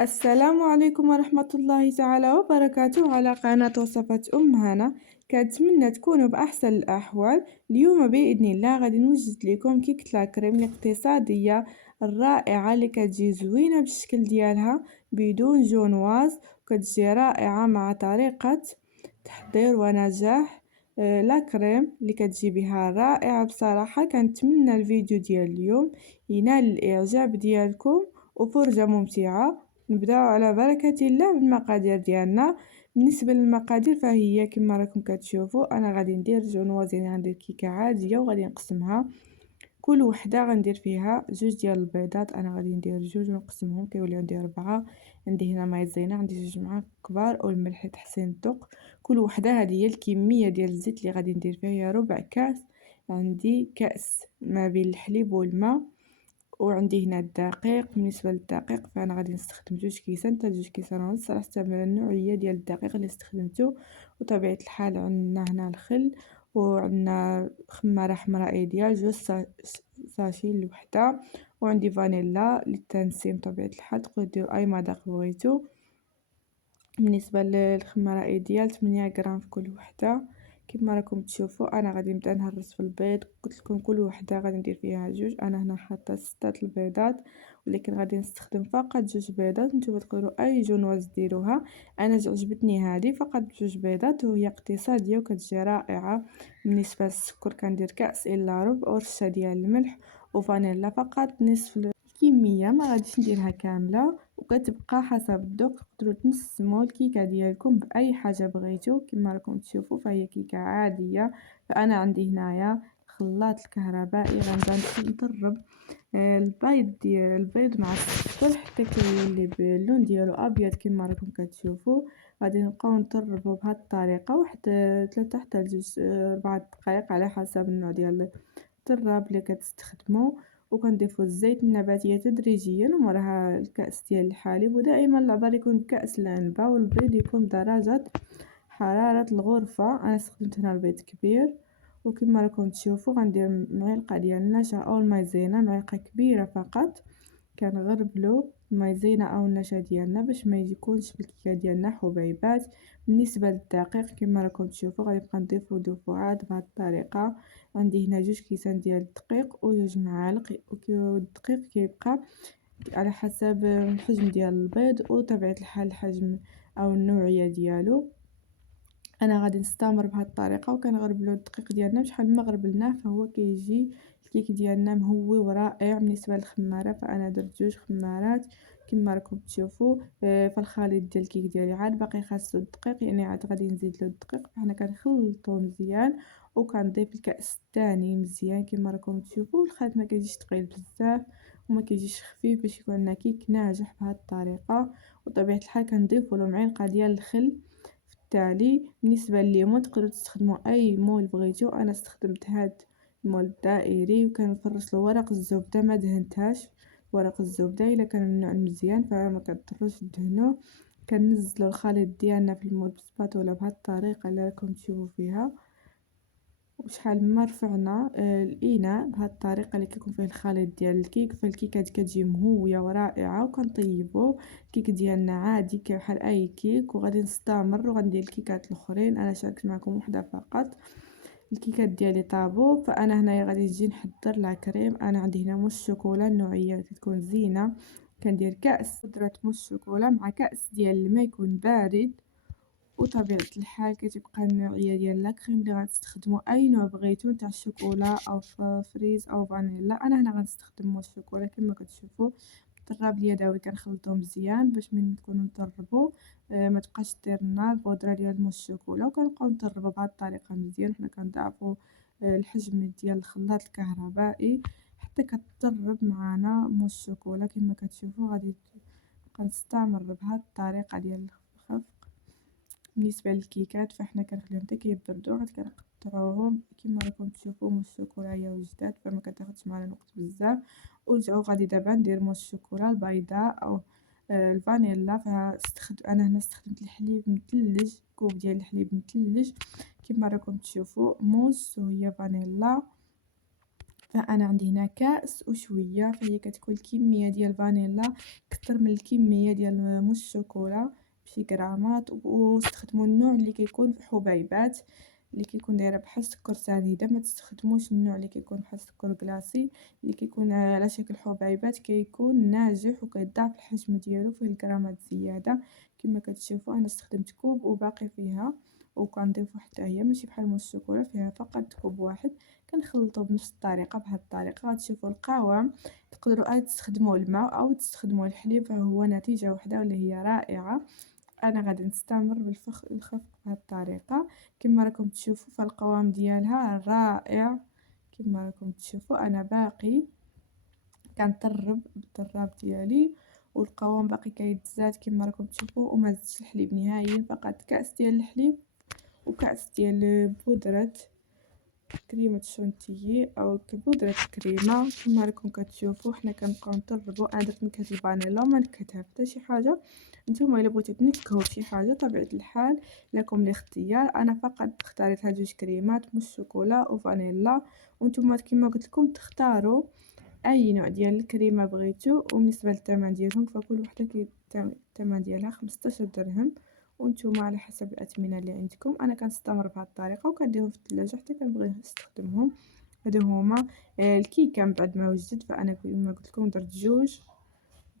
السلام عليكم ورحمة الله تعالى وبركاته على قناة وصفات هنا. كنتمنى تكونوا بأحسن الأحوال. اليوم بإذن الله غادي نوجد لكم كيكة لاكريم الاقتصادية الرائعة اللي كتجي زوينة بالشكل ديالها بدون جونواز، وكتجي رائعة مع طريقة تحضير ونجاح لاكريم اللي كتجي بها رائعة. بصراحة كنتمنى الفيديو ديال اليوم ينال الإعجاب ديالكم وفرجة ممتعة. نبداو على بركة الله بالمقادير ديالنا. بالنسبة للمقادير فهي كما راكم كتشوفوا، انا غادي ندير جونواز، يعني غندير كيكه عاديه وغادي نقسمها. كل وحده غندير فيها جوج ديال البيضات، انا غادي ندير جوج ونقسمهم كيوليو عندي 4. عندي هنا مايزينا، عندي جوج معالق كبار والملح لتحسين الذوق. كل وحده هذه هي الكميه ديال الزيت اللي غادي ندير فيها، هي ربع كاس. عندي كاس ما بين الحليب والماء، وعندي هنا الدقيق. بالنسبه للدقيق فانا غادي نستخدم 2 كيسان حتى 2 كيسان ونص على حسب النوعيه ديال الدقيق اللي استخدمته. وطبيعه الحال عندنا هنا الخل، وعندنا خماره حمراء ايديال 2 ساشي الوحده، وعندي فانيلا للتنسيم. طبيعه الحال تقدروا ديروا اي مذاق بغيتو. بالنسبه للخماره ايديال 8 غرام في كل وحده. كما راكم تشوفوا انا غادي نبدا نهرس في البيض. قلت لكم كل وحده غادي ندير فيها جوج، انا هنا حاطه 6 البيضات، ولكن غادي نستخدم فقط 2 بيضات. نتوما تقدروا اي جونواز ديروها، انا عجبتني هذه فقط 2 بيضات وهي اقتصاديه وكتجي رائعه. بالنسبه للسكر كندير كاس الا ربع، ورشه ديال الملح، وفانيلا فقط نصف الكميه، ما غاديش نديرها كامله، وكتبقى حسب الذوق. تقدروا تنسموا الكيكه ديالكم باي حاجه بغيتو. كما راكم تشوفوا فهي كيكه عاديه. فانا عندي هنايا خلاط الكهربائي، غنبدا نطرب البيض مع السكر حتى كيولي باللون ديالو ابيض. كما راكم كتشوفوا غادي نبقاو نطربوا بهذه الطريقه واحد 3 حتى لجوج 4 دقائق على حسب النوع ديال الطراب اللي كتستخدموا. وكنضيفوا الزيت النباتيه تدريجيا ومرها الكاس ديال الحليب، ودائما العبار يكون بكاس العنبه، والبيض يكون بدرجه حراره الغرفه. انا استخدمت هنا البيض كبير. وكما راكم تشوفوا غندير معلقه ديال النشا او المايزينا، معلقه كبيره فقط. كنغربلو المايزينا او النشا ديالنا باش ما يكونش في الكيكه ديالنا حبيبات. بالنسبه للدقيق كما راكم تشوفوا غادي نبقى نضيفو دفعات بهذه الطريقه. عندي هنا 2 كيسان ديال الدقيق وجوج معالق، والدقيق كيبقى على حسب الحجم ديال البيض وطبيعه الحال الحجم او النوعيه ديالو. انا غادي نستمر بهذه الطريقه وكنغربلو الدقيق ديالنا. بشحال ما غربلناه فهو كيجي الكيك ديالنا مهوي ورائع. بالنسبه للخماره فانا درت 2 خمارات كما راكم تشوفوا. في الخليط ديال الكيك ديالي عاد باقي خاصو الدقيق، يعني عاد غادي نزيد له الدقيق. فحنا كنخلطو مزيان وكنضيف الكاس الثاني مزيان. كما راكم تشوفوا الخليط ما كيجيش ثقيل بزاف وما كيجيش خفيف باش يكون لنا كيك ناجح بهذه الطريقه. وطبيعه الحال كنضيفوا له معلقه ديال الخل في التالي. بالنسبه لليمون تقدروا تستخدموا اي مول بغيتو، انا استخدمت هاد المول الدائري وكنفرش له ورق الزبده، ما دهنتهاش. ورق الزبده الا كان من نوع مزيان فما كضروش تدهنوه. كنزلوا الخليط ديالنا في المول بسباتولا بهذه الطريقه اللي راكم تشوفوا فيها. وشحال ما رفعنا الاناء بهذه الطريقه اللي كيكون فيه الخليط ديال الكيك، فالكيكه كتجي مهويه ورائعه. وكنطيبوا الكيك ديالنا عادي كحال اي كيك، وغادي نستمر وغندير الكيكات الاخرين. انا شاركت معكم وحده فقط. الكيكات ديالي طابو، فانا هنايا غادي نجي نحضر لا كريم. انا عندي هنا موس الشوكولا، النوعيه تكون زينه. كندير كاس بودره موس الشوكولا مع كاس ديال الماء يكون بارد. وطبيعة الحال كتبقى النوعية ديال لاكريم اللي غتستخدموا اي نوع بغيتو نتاع الشوكولا او فريز او فانيلا. انا هنا غنستخدم موس الشوكولا كما كتشوفوا. بالطراب اليدوي كنخلطو مزيان باش من نكونوا نطربوا ما تبقاش دير لنا البودره ديال موس الشوكولا. وكنبقاو نطربوا بهذه الطريقه مزيان. حنا كنضاعفوا الحجم ديال الخلاط الكهربائي حتى كتطرب معنا موس الشوكولا. كما كتشوفوا غادي نبقى نستمر بهذه الطريقه ديال الخفق. بالنسبه للكيكات فاحنا كنخليهم حتى كيبردوا، عاد كنقطعوهم كما راكم تشوفوا. موس الشوكولا هي وجدات فما كتاخذش معنا وقت بزاف. ورجعوا غادي دابا ندير موس الشوكولا البيضاء او الفانيلا. انا هنا استخدمت الحليب مثلج، كوب ديال الحليب مثلج كما راكم تشوفوا. موس وهي فانيلا فأنا عندي هنا كأس وشوية، فهي كتكون الكمية ديال الفانيلا كتر من الكمية ديال موس الشوكولا بشي غرامات، واستخدموا النوع اللي كيكون في حبيبات اللي كيكون دايرة بحال السكر سنيدة، ما تستخدموش النوع اللي كيكون بحال السكر كلاصي اللي كيكون على شكل حبيبات، كيكون ناجح وكيضاعف الحجم ديالو فيه الغرامات زيادة. كما كتشوفوا انا استخدمت كوب وباقي فيها، وكنضيفو حتى هي ماشي بحال موس الشوكولا فيها فقط كوب واحد. كنخلطو بنفس الطريقة بهاد الطريقة غتشوفوا القوام. تقدروا تستخدموا الماء او تستخدموا الحليب، فهو نتيجة وحدة واللي هي رائعة. انا غادي نستمر الخفق بهاد الطريقة. كما راكم تشوفوا فالقوام ديالها رائع. كما راكم تشوفوا انا باقي كنطرب بالطراب ديالي، والقوام باقي كيتزاد كما راكم تشوفوا، وما زدتش الحليب نهائيا، فقط كأس ديال الحليب وكأس ديال بودرة كريمة الشونتيي او بودرة الكريمة. كما راكم كتشوفوا حنا كنبقاو نطربو. انا درت نكهة الفانيلا وما نكهتها حتى شي حاجة. نتوما الا بغيتو تنكهو شي حاجة طبيعة الحال لكم الاختيار. انا فقط اختاريت هاد جوج كريمات موس شوكولا وفانيلا، وانتم كما قلت لكم تختاروا اي نوع ديال الكريمه بغيتو. وبالنسبه للثمن ديالهم فكل وحده الثمن ديالها 15 درهم، وانتم على حسب الاثمنه اللي عندكم. انا كنستمر بهذه الطريقه وكنديرهم في الثلاجه حتى كنبغي نستخدمهم. هادو هما الكيكه من بعد ما وجدت، فانا كما قلت لكم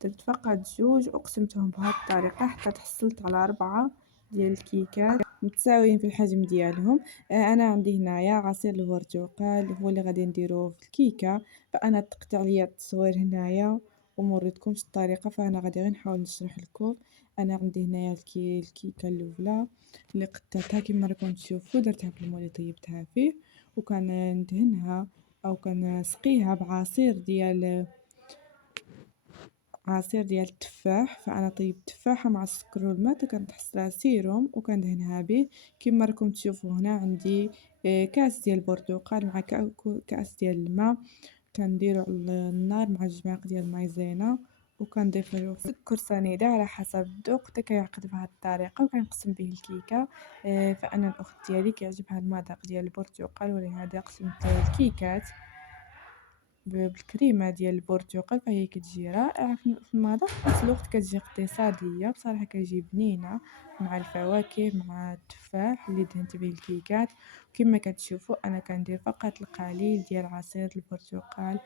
درت فقط جوج وقسمتهم بهذه الطريقه حتى تحصلت على 4 ديال الكيكات متساويين في الحجم ديالهم. انا عندي هنايا عصير البرتقال هو اللي غادي نديروه في الكيكه، فانا تقطع ليا التصوير هنايا وموريتكمش الطريقه، فانا غادي غير نحاول نشرح لكم. انا عندي هنايا الكيكه الاولى اللي قطعتها كما راكم تشوفوا، درتها بالماء اللي طيبتها فيه، وكندهنها او كنسقيها عصير ديال التفاح. فانا طيب التفاحه مع السكر والماء كنحصلها سيروم وكندهنها به. كما راكم تشوفوا هنا عندي كاس ديال البرتقال مع كاس ديال الماء، كنديرو على النار مع الجماق ديال المايزينا، وكنضيف له سكر سنيده على حسب الذوق حتى كيعقد بهذه الطريقه، وكنقسم به الكيكه. فانا الاخت ديالي كيعجبها المذاق ديال البرتقال، ولهذا قسمت الكيكات بالكريمه ديال البرتقال، فهي كتجي رائعه في المذاق، في نفس الوقت كتجي اقتصاديه بصراحه، كتجي بنينه مع الفواكه مع التفاح اللي دهنت به الكيكات. كما كتشوفوا انا كندير فقط القليل ديال عصير البرتقال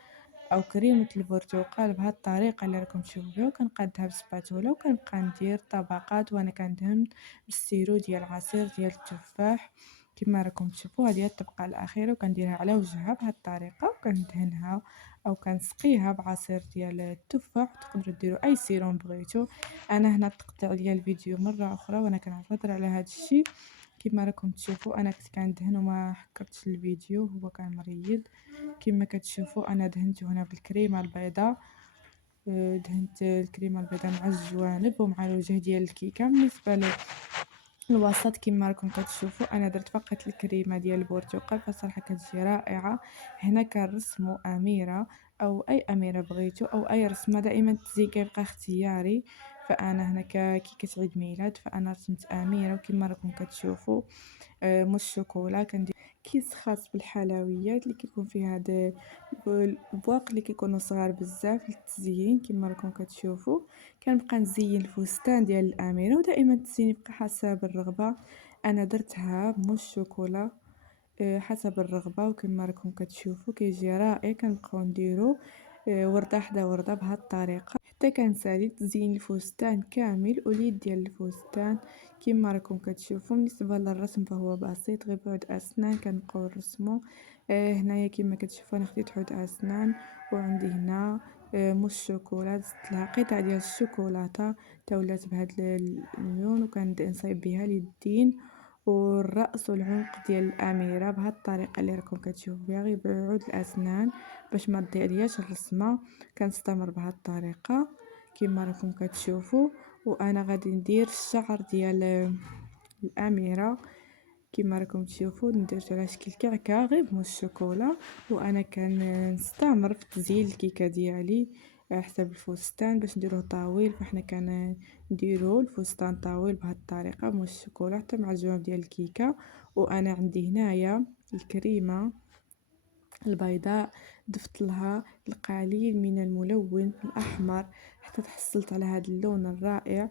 او كريمه البرتقال بهذه الطريقه اللي راكم تشوفوا بها، وكنقادها بسباتولا وكنبقى ندير طبقات وانا كندهن بالسيرو ديال عصير ديال التفاح. كما راكم تشوفوا هذه هي الطبقه الاخيره، وكنديرها على وجهها بهذه الطريقه وكندهنها او كنسقيها بعصير ديال التفاح. تقدروا ديروا اي سيروم بغيتو. انا هنا تقطع ليا الفيديو مره اخرى وانا كنعتذر على هذا الشيء. كما راكم تشوفوا انا كنت كندهن وما حكرتش الفيديو، هو كان مريض. كما كتشوفوا انا دهنت هنا بالكريمه البيضاء، دهنت الكريمه البيضاء مع الجوانب ومع الوجه ديال الكيكه. بالنسبه الوسط كما راكم كتشوفوا انا درت فقط الكريمه ديال البرتقال، فصراحه كتجي رائعه. هنا كنرسموا اميره او اي اميره بغيتو او اي رسمه، دائما التزيين كيبقى اختياري. فانا هنا كيكه عيد ميلاد، فانا رسمت اميره. وكما راكم كتشوفوا موس الشوكولا كندير كيس خاص بالحلويات اللي كيكون فيه هاد البواق اللي كيكونوا صغار بزاف للتزيين. كما راكم كتشوفوا كنبقى نزين الفستان ديال الاميره، ودائما التزيين يبقى حسب الرغبه. انا درتها بموس الشوكولا حسب الرغبه، وكما راكم كتشوفوا كيجي رائع. كنبقاو نديرو ورده حدا ورده بهذه الطريقه حتى كنسالي تزيين الفستان كامل واليد ديال الفستان. كما راكم كتشوفوا بالنسبه للرسم فهو بسيط، غير بعود اسنان كنبقاو نرسمو. هنايا كما كتشوفوا انا خديت عود اسنان، وعندي هنا موس الشوكولا زدت لها قطع ديال الشوكولاته تا ولات بهذا اللون، وكنصايب بها اليدين والراس والعنق ديال الاميره بهذه الطريقه اللي راكم كتشوفوا بها، غير بعود الاسنان باش ما تضيعلياش الرسمه. كنستمر بهذه الطريقه كما راكم كتشوفوا. وانا غادي ندير الشعر ديال الاميره كما راكم تشوفوا، درت على شكل كعكه غير بموس الشوكولا. وانا كنستمر في تزيين الكيكه ديالي على حسب الفستان باش نديروه طويل، فاحنا نديرو الفستان طويل بهذه الطريقه بموس الشوكولا حتى مع الجوانب ديال الكيكه. وانا عندي هنايا الكريمه البيضاء، ضفت لها القليل من الملون الأحمر حتى تحصلت على هذا اللون الرائع.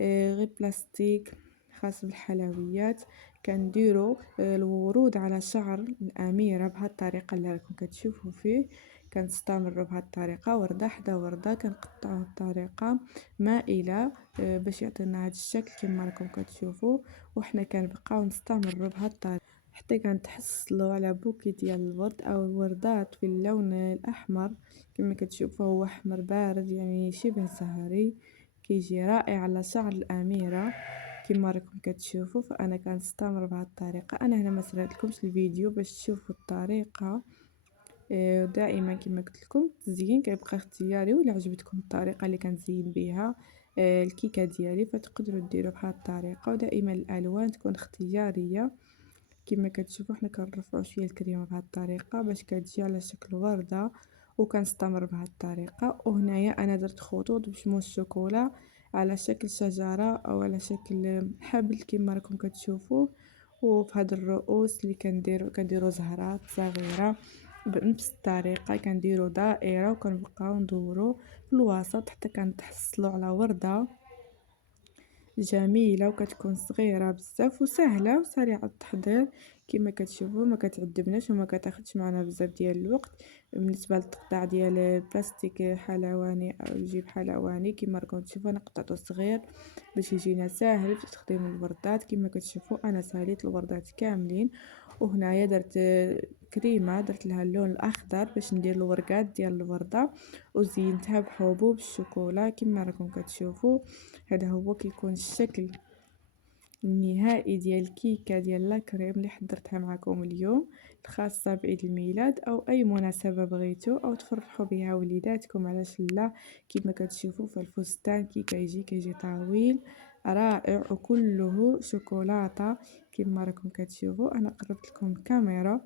غير بلاستيك خاص بالحلويات، كنديرو الورود على شعر الأميرة بهاد الطريقة اللي راكم كتشوفوا فيه. كنستمروا بهاد الطريقة وردة حدا وردة، كنقطعوه بطريقة مائلة باش يعطينا هاد الشكل كما راكم كتشوفوا، وحنا كنبقاو نستمروا بهاد الطريقة حتى كنتحصلوا على بوكي ديال الورد أو الوردات في اللون الأحمر. كما كتشوفوا هو أحمر بارد يعني شبه زهري، كيجي رائع على شعر الأميرة كما راكم كتشوفوا. فأنا كنستمر بهاد الطريقة. أنا هنا ما سرعتلكمش الفيديو باش تشوفوا الطريقة. دائما كما قلت لكم التزيين كيبقى اختياري، ولا عجبتكم الطريقة اللي كنزين بها الكيكة ديالي فتقدروا ديروا بهاد الطريقة. ودائما الألوان تكون اختيارية. كما كتشوفوا حنا كنرفعوا شويه الكريمه بهذه الطريقه باش كتجي على شكل ورده، وكنستمر بهذه الطريقه. وهنايا انا درت خطوط بشموس الشوكولا على شكل شجره او على شكل حبل كما راكم كتشوفوا. وفي هاد الرؤوس اللي كنديروا زهرات صغيره بنفس الطريقه، كنديروا دائره وكنبقاو ندوروا في الوسط حتى كنتحصلوا على ورده جميلة وكتكون صغيرة بزاف وسهلة وسريعة التحضير. كما كتشوفوا ما كتعذبناش وما كتاخدش معنا بزاف ديال الوقت. بالنسبة للتقطاع ديال البلاستيك حلواني او الجيب حلواني كما راكم تشوفوا انا قطعته صغير باش يجينا ساهل في تخديم الوردات. كما كتشوفوا انا ساليت الوردات كاملين، وهنايا درت كريمه درت لها اللون الاخضر باش ندير الورقات ديال الورده، وزينتها بحبوب الشوكولا كما راكم كتشوفوا. هذا هو كيكون الشكل النهائي ديال الكيكه ديال لاكريم اللي حضرتها معكم اليوم، الخاصه بعيد الميلاد او اي مناسبه بغيتو او تفرحوا بها وليداتكم علاش لا. كما كتشوفوا فالفستان كيجي طويل رائع وكله شوكولاته. كما راكم كتشوفوا انا قربت لكم الكاميرا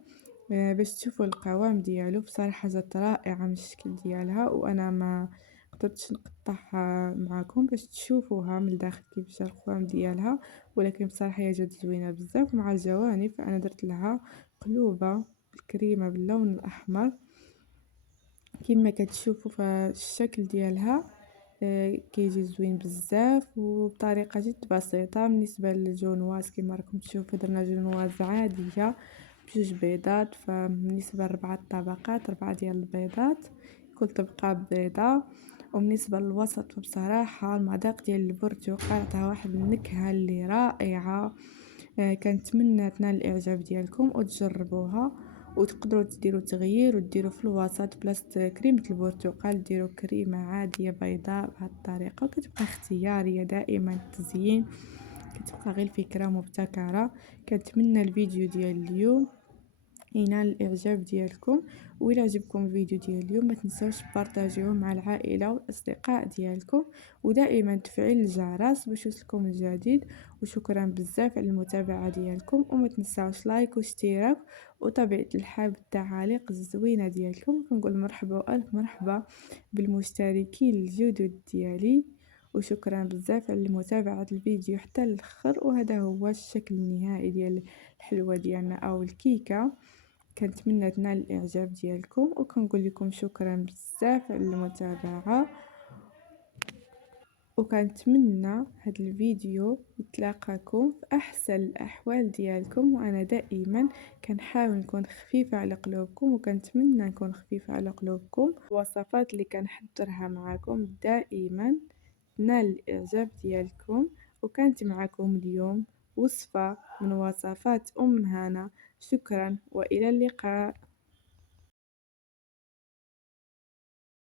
باش تشوفوا القوام ديالو. بصراحه جات رائعه من الشكل ديالها، وانا ما قدرتش نقطعها معاكم باش تشوفوها من الداخل كيفاش القوام ديالها، ولكن بصراحه هي جات زوينه بزاف. مع الجوانب فانا درت لها قلوبه بالكريمه باللون الاحمر كما كتشوفوا. فالشكل ديالها كيجي زوين بزاف وبطريقه جد بسيطه. بالنسبه للجونواز كما راكم تشوفوا درنا جونواز عاديه بجوج بيضات. فبالنسبه ل4 طبقات 4 ديال البيضات، كل طبقه ببيضه. وبالنسبه للوسط فبصراحه المذاق ديال البرتقال عطاها واحد النكهه اللي رائعه. كنتمنى تنال الاعجاب ديالكم وتجربوها، وتقدروا تديروا تغيير وديروا في الوسط بلاصه كريمه البرتقال ديروا كريمه عاديه بيضاء بهذه الطريقه، وكتبقى اختياريه دائما التزيين، كتبقى غير فكره مبتكره. كنتمنى الفيديو ديال اليوم ينال الاعجاب ديالكم، وإلا عجبكم الفيديو ديال اليوم ما تنساوش تبارطاجيوه مع العائله والاصدقاء ديالكم، ودائما تفعيل الجرس باش يوصلكم الجديد. وشكرا بزاف على المتابعه ديالكم، وما تنساوش لايك واشتراك وطبيعه الحال بالتعاليق الزوينه ديالكم. كنقول مرحبا والف مرحبا بالمشتركين الجدد ديالي، وشكرا بزاف على متابعه الفيديو حتى الاخر. وهذا هو الشكل النهائي ديال الحلوه ديالنا او الكيكه. كنتمنى تنال الاعجاب ديالكم، وكنقول لكم شكرا بزاف على المتابعه، وكنتمنى هذا الفيديو يتلاقاكم في احسن الاحوال ديالكم. وانا دائما كنحاول نكون خفيفه على قلوبكم، وكنتمنى نكون خفيفه على قلوبكم. الوصفات اللي كنحضرها معكم دائما تنال الاعجاب ديالكم. وكانت معكم اليوم وصفه من وصفات هنا. شكرا والى اللقاء.